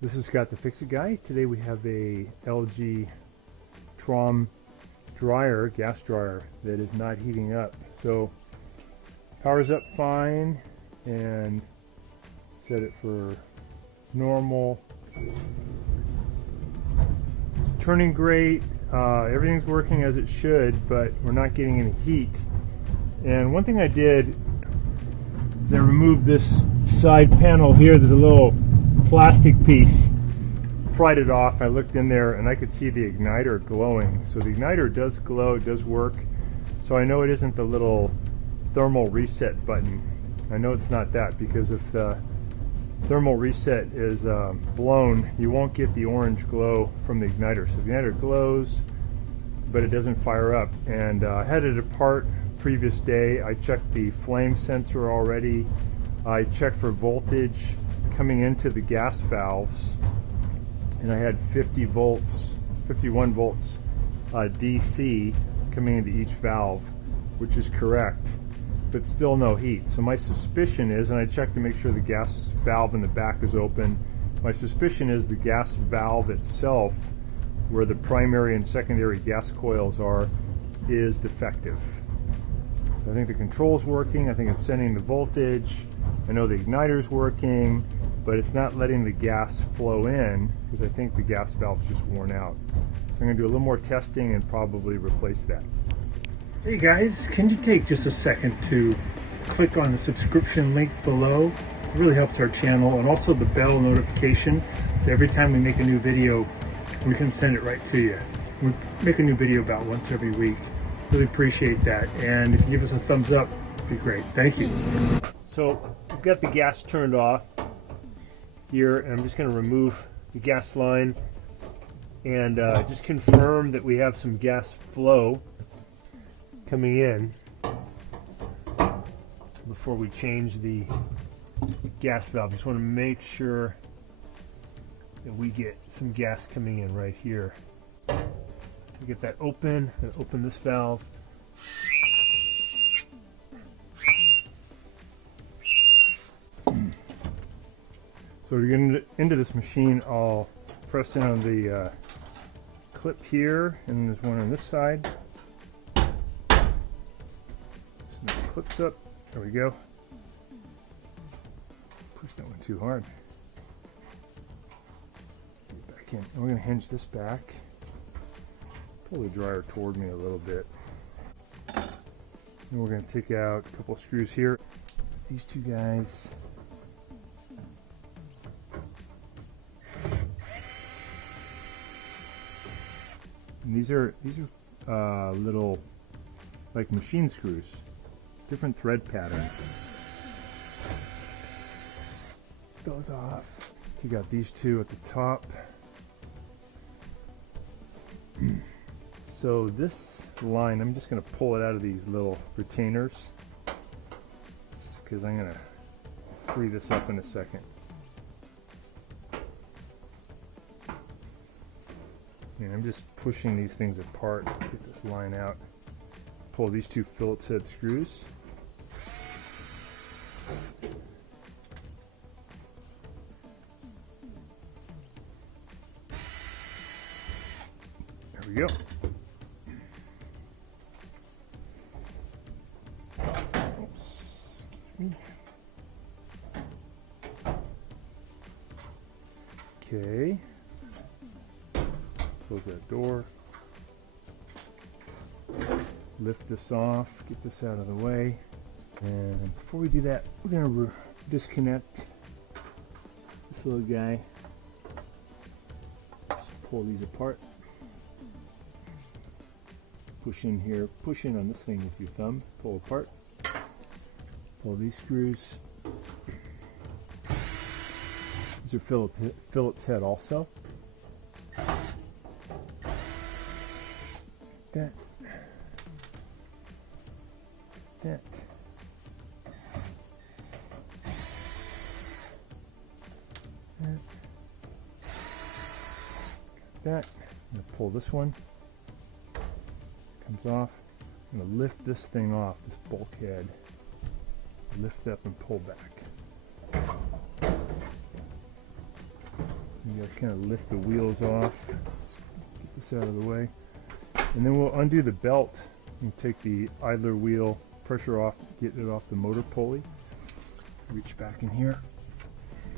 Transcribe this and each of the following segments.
This is Scott the Fix-It Guy. Today we have a LG Trom dryer, gas dryer, that is not heating up. So power's up fine and set it for normal. Turning great, everything's working as it should, but we're not getting any heat. And one thing I did is I removed this side panel here. There's a little plastic piece, pried it off. I looked in there and I could see the igniter glowing. So the igniter does glow, it does work. So I know it isn't the little thermal reset button. I know it's not that, because if the thermal reset is blown, you won't get the orange glow from the igniter. So the igniter glows, but it doesn't fire up. And I had it apart previous day. I checked the flame sensor already. I checked for voltage coming into the gas valves, and I had 51 volts DC coming into each valve, which is correct, but still no heat. So my suspicion is, and I checked to make sure the gas valve in the back is open, my suspicion is the gas valve itself, where the primary and secondary gas coils are, is defective. I think the control's working, I think it's sending the voltage, I know the igniter's working, but it's not letting the gas flow in because I think the gas valve's just worn out. So I'm going to do a little more testing and probably replace that. Hey guys, can you take just a second to click on the subscription link below? It really helps our channel, and also the bell notification, so every time we make a new video, we can send it right to you. We make a new video about once every week. Really appreciate that, and if you give us a thumbs up, it'd be great. Thank you. So we've got the gas turned off here, and I'm just going to remove the gas line and just confirm that we have some gas flow coming in before we change the gas valve. Just want to make sure that we get some gas coming in right here. We get that open, and open this valve. So to get into this machine, I'll press in on the clip here, and there's one on this side. So it clips up. There we go. Push that one too hard. Get it back in. And we're going to hinge this back. Pull the dryer toward me a little bit. And we're going to take out a couple of screws here. These two guys. And these are little, like, machine screws, different thread patterns. Those off. You got these two at the top. So this line, I'm just going to pull it out of these little retainers, because I'm going to free this up in a second. And I'm just pushing these things apart to get this line out. Pull these two Phillips head screws. There we go. Oops, excuse me. Okay. Close that door. Lift this off, get this out of the way. And before we do that, we're going to disconnect this little guy. Just pull these apart. Push in here, push in on this thing with your thumb, pull apart. Pull these screws. These are Phillips head also. That. I'm going to pull this one. Comes off. I'm going to lift this thing off, this bulkhead. Lift up and pull back. You gotta kind of lift the wheels off. Get this out of the way. And then we'll undo the belt and take the idler wheel pressure off, get it off the motor pulley. Reach back in here.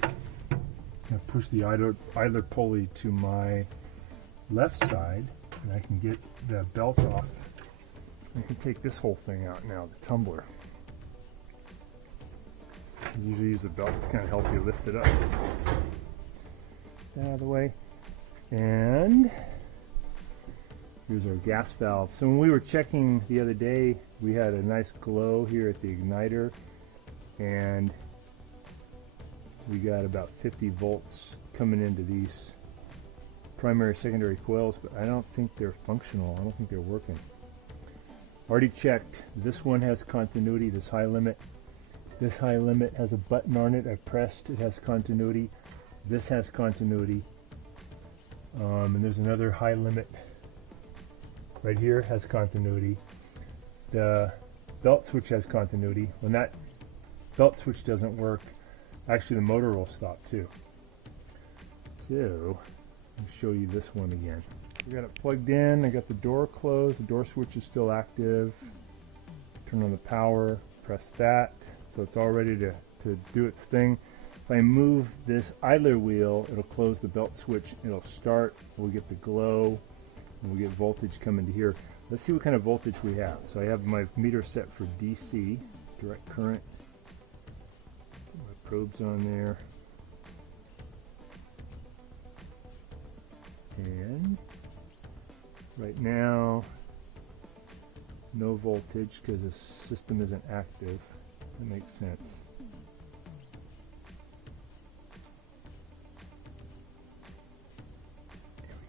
And push the idler pulley to my left side, and I can get the belt off. I can take this whole thing out now, the tumbler. I usually use the belt to kind of help you lift it up. Out of the way. And here's our gas valve. So when we were checking the other day, we had a nice glow here at the igniter, and we got about 50 volts coming into these primary secondary coils, but I don't think they're functional. I don't think they're working. Already checked. This one has continuity, this high limit. This high limit has a button on it. I pressed, it has continuity. This has continuity. And there's another high limit right here, has continuity. The belt switch has continuity. When that belt switch doesn't work, actually the motor will stop too. So I'll show you this one again. We got it plugged in. I got the door closed. The door switch is still active. Turn on the power, press that. So it's all ready to do its thing. If I move this idler wheel, it'll close the belt switch. It'll start. We'll get the glow. And we'll get voltage coming to here. Let's see what kind of voltage we have. So I have my meter set for DC, direct current. Put my probes on there. And right now, no voltage because the system isn't active. That makes sense. There we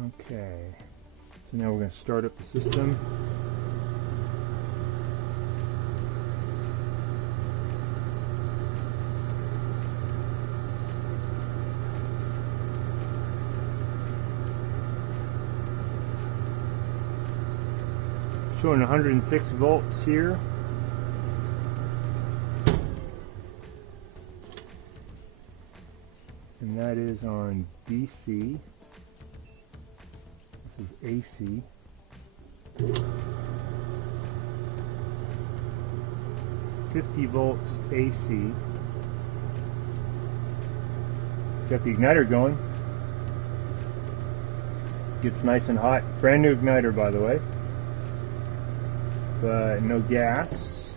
go. Okay, so now we're going to start up the system. Showing 106 volts here. And that is on DC. This is AC. 50 volts AC. Got the igniter going. Gets nice and hot. Brand new igniter, by the way. But no gas.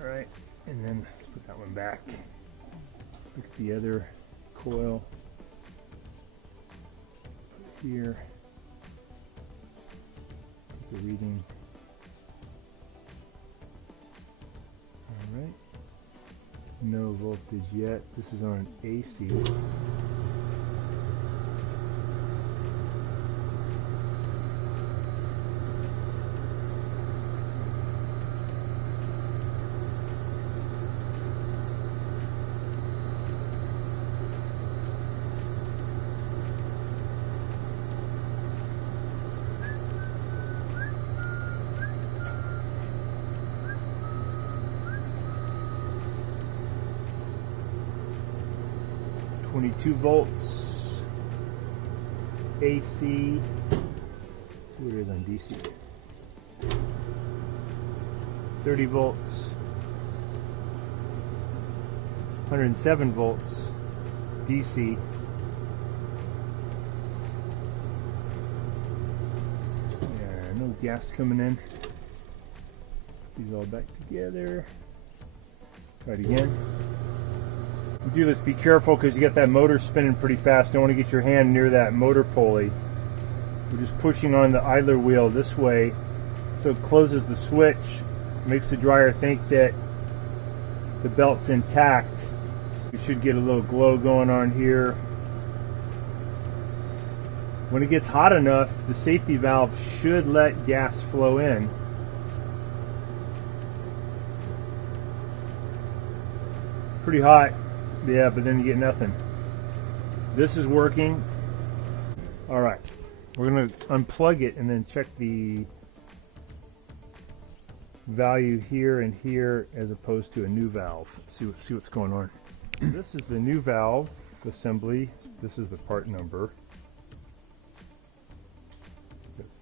Alright, and then let's put that one back. Look at the other coil. Put it here. Take the reading. Alright. No voltage yet. This is on AC. 22 volts AC. Let's see what it is on DC. 30 volts. 107 volts DC. Yeah, no gas coming in. Put these all back together. Try it again. You do this, be careful because you get that motor spinning pretty fast. Don't want to get your hand near that motor pulley. We're just pushing on the idler wheel this way so it closes the switch, makes the dryer think that the belt's intact. We should get a little glow going on here. When it gets hot enough, the safety valve should let gas flow in. Pretty hot. Yeah, but then you get nothing. This is working. All right, we're gonna unplug it and then check the value here and here as opposed to a new valve. Let's see what's going on. This is the new valve assembly. This is the part number.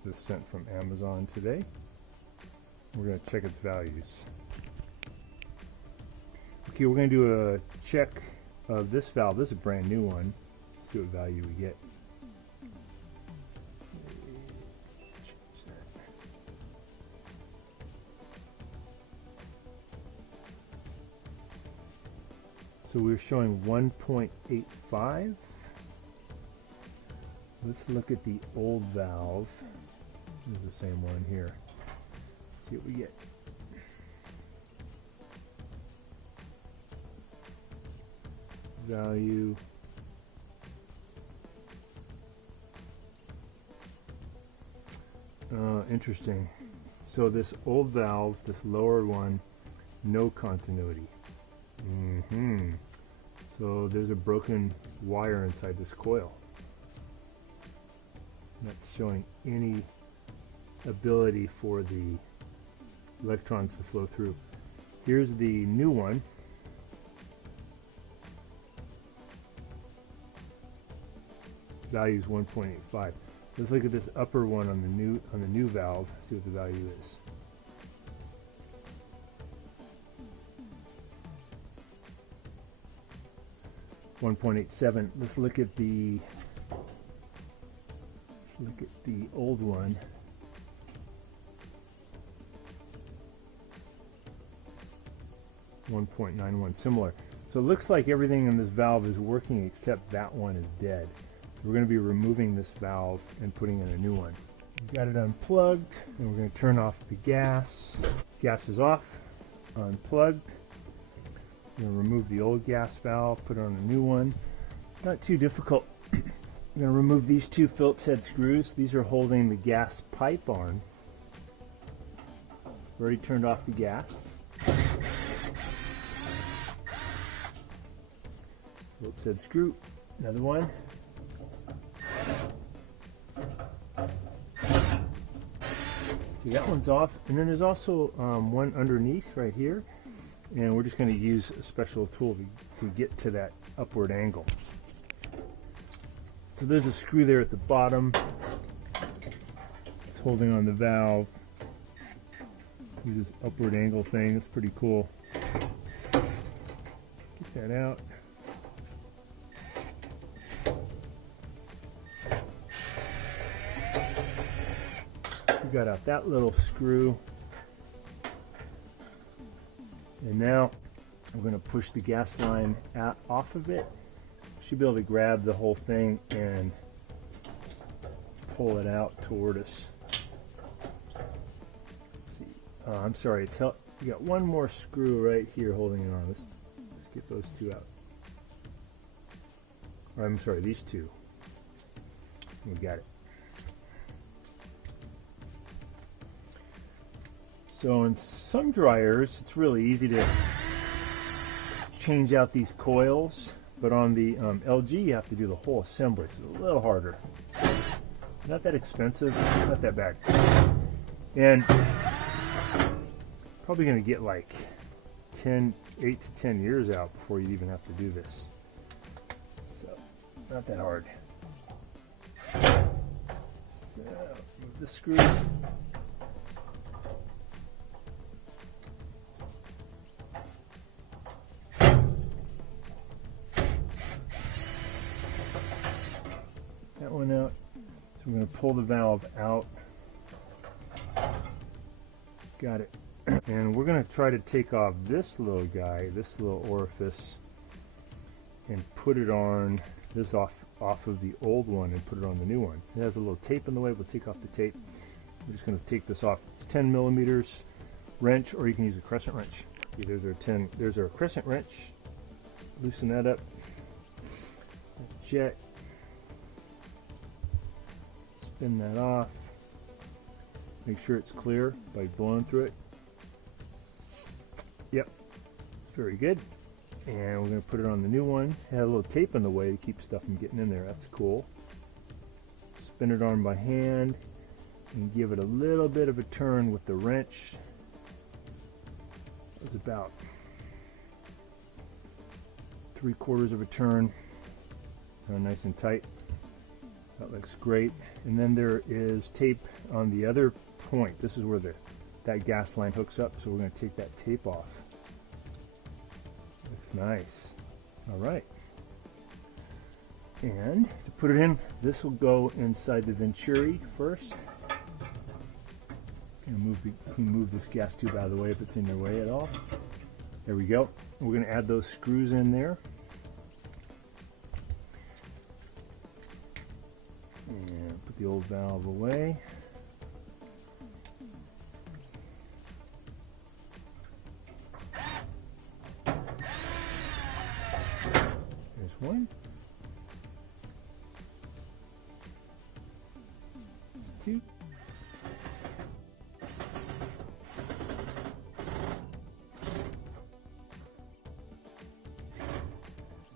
This sent from Amazon today. We're going to check its values. Okay, we're going to do a check of this valve. This is a brand new one. See what value we get. So we're showing 1.85. Let's look at the old valve. This is the same one here. See what we get. Value. Interesting. So this old valve, this lower one, no continuity. So there's a broken wire inside this coil. That's showing any ability for the electrons to flow through. Here's the new one. Value is 1.85. Let's look at this upper one on the new valve. See what the value is. $1.87. Let's look at the old one. $1.91. Similar. So it looks like everything in this valve is working except that one is dead. So we're going to be removing this valve and putting in a new one. We've got it unplugged, and we're going to turn off the gas. Gas is off, unplugged. We're going to remove the old gas valve, put on a new one. Not too difficult. I'm going to remove these two Phillips head screws. These are holding the gas pipe on. Already turned off the gas. Phillips head screw, another one. Okay, that one's off, and then there's also one underneath right here, and we're just going to use a special tool to get to that upward angle. So there's a screw there at the bottom. It's holding on the valve. Use this upward angle thing. It's pretty cool. Get that out. We got out that little screw, and now I'm going to push the gas line off of it. Should be able to grab the whole thing and pull it out toward us. Let's see. I'm sorry, it's you got one more screw right here holding it on. Let's get those two out. Or, I'm sorry, these two. We got it. So in some dryers, it's really easy to change out these coils, but on the LG, you have to do the whole assembly. So it's a little harder. Not that expensive, not that bad. And probably going to get like 8 to 10 years out before you even have to do this. So, not that hard. So, move the screw. That one out. So we're going to pull the valve out. Got it. And we're going to try to take off this little guy, this little orifice, and put it on this off of the old one and put it on the new one. It has a little tape in the way. We'll take off the tape. We're just going to take this off. It's 10 millimeters wrench, or you can use a crescent wrench. Okay, there's our crescent wrench. Loosen that up. Jet. Spin that off. Make sure it's clear by blowing through it. Yep, very good. And we're going to put it on the new one. It had a little tape in the way to keep stuff from getting in there. That's cool. Spin it on by hand and give it a little bit of a turn with the wrench It's about 3/4 of a turn. It's on nice and tight. That looks great. And then there is tape on the other point. This is where that gas line hooks up, so we're going to take that tape off. Looks nice. All right. And to put it in, this will go inside the Venturi first. Move this gas tube out of the way if it's in your way at all. There we go. We're going to add those screws in there. And put the old valve away. There's one. Two.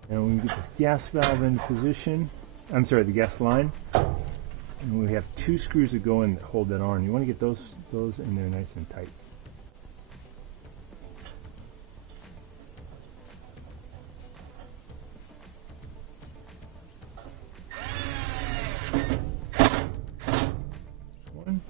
And we can get this gas valve into position. I'm sorry, the gas line. And we have 2 screws that go in that hold that on. You want to get those in there nice and tight. One.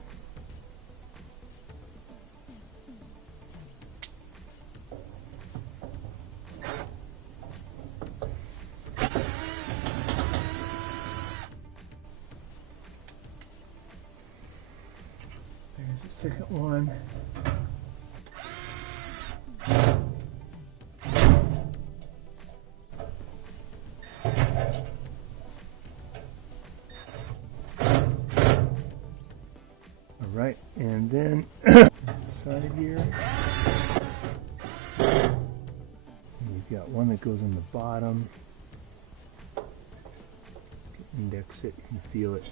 There's the second one. All right, and then side here, and you've got one that goes in the bottom. Index it, you can feel it.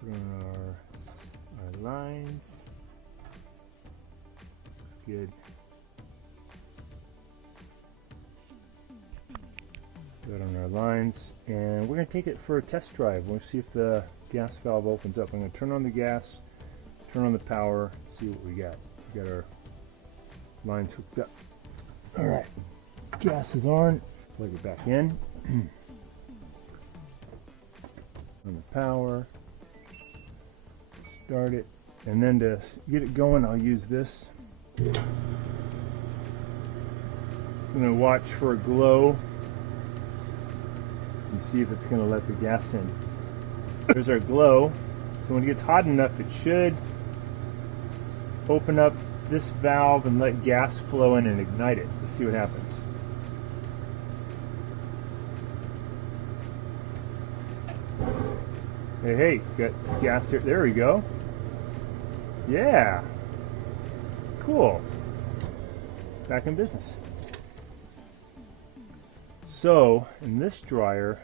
Put on our lines. Looks good. Put on our lines, and we're going to take it for a test drive. We'll see if the gas valve opens up. I'm going to turn on the gas, turn on the power, see what we got. We got our lines hooked up. All right, gas is on. Plug it back in. On the power. Start it, and then to get it going, I'll use this. I'm going to watch for a glow and see if it's going to let the gas in. There's our glow. So when it gets hot enough, it should open up this valve and let gas flow in and ignite it. Let's see what happens. Hey, got gas here. There we go. Yeah. Cool. Back in business. So, in this dryer,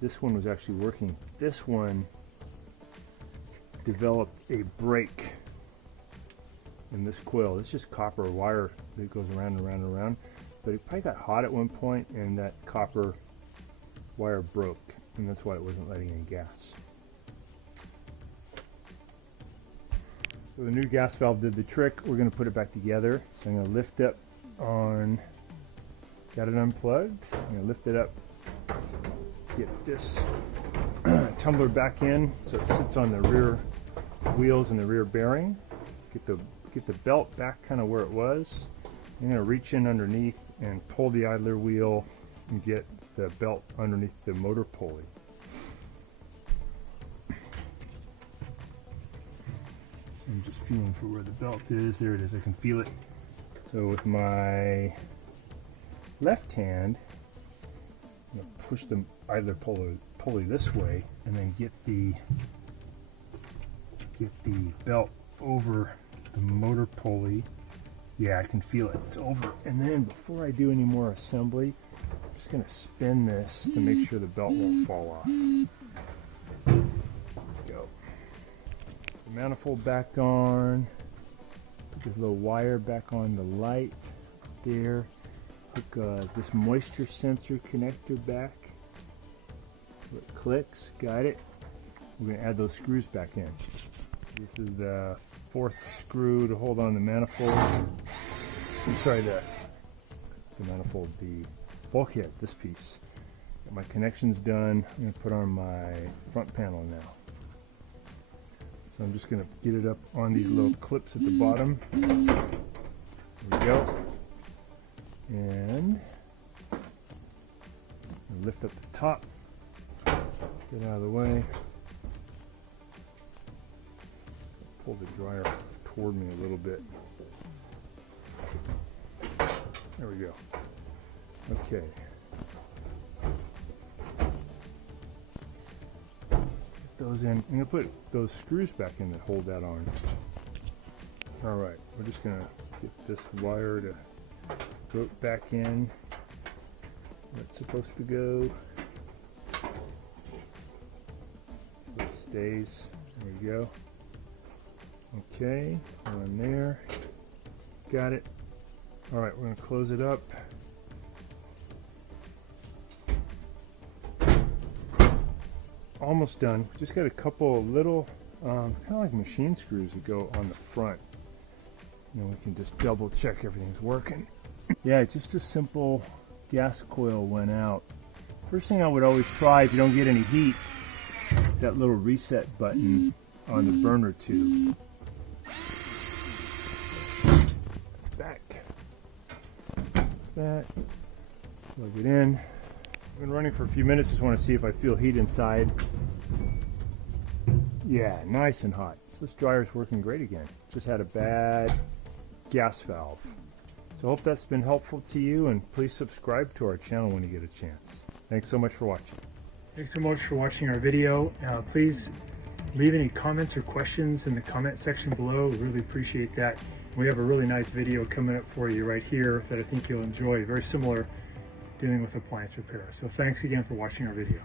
this one was actually working. This one developed a break in this coil. It's just copper wire that goes around and around and around. But it probably got hot at one point and that copper wire broke. And that's why it wasn't letting in gas. So the new gas valve did the trick. We're going to put it back together. So I'm going to lift up on, got it unplugged. I'm going to lift it up, get this tumbler back in so it sits on the rear wheels and the rear bearing. Get the belt back kind of where it was. I'm going to reach in underneath and pull the idler wheel and get the belt underneath the motor pulley. So I'm just feeling for where the belt is. There it is. I can feel it. So with my left hand, I'm going to push the idler pulley this way and then get the belt over the motor pulley. Yeah, I can feel it. It's over. And then before I do any more assembly, I'm just going to spin this to make sure the belt won't fall off. Go. Manifold back on. Put this little wire back on the light there. Hook this moisture sensor connector back. So it clicks. Got it. We're going to add those screws back in. This is the 4th screw to hold on the manifold. I'm sorry, the manifold, the bulkhead, this piece. Got my connections done. I'm going to put on my front panel now. So I'm just going to get it up on these little clips at the bottom. There we go. And lift up the top. Get out of the way. Pull the dryer toward me a little bit. There we go. Okay. Get those in. I'm going to put those screws back in that hold that on. All right. We're just going to get this wire to go back in. Where it's supposed to go. So it stays. There we go. Okay, on there. Got it. All right, we're going to close it up. Almost done. Just got a couple of little, kind of like machine screws that go on the front. And then we can just double check everything's working. Yeah, just a simple gas coil went out. First thing I would always try if you don't get any heat is that little reset button on the burner tube. Back. That's that. Plug it in. I've been running for a few minutes. Just want to see if I feel heat inside. Yeah, nice and hot. So this dryer's working great again. Just had a bad gas valve. So I hope that's been helpful to you, and please subscribe to our channel when you get a chance. Thanks so much for watching. Thanks so much for watching our video. Please leave any comments or questions in the comment section below. We really appreciate that. We have a really nice video coming up for you right here that I think you'll enjoy. Very similar, dealing with appliance repair. So thanks again for watching our video.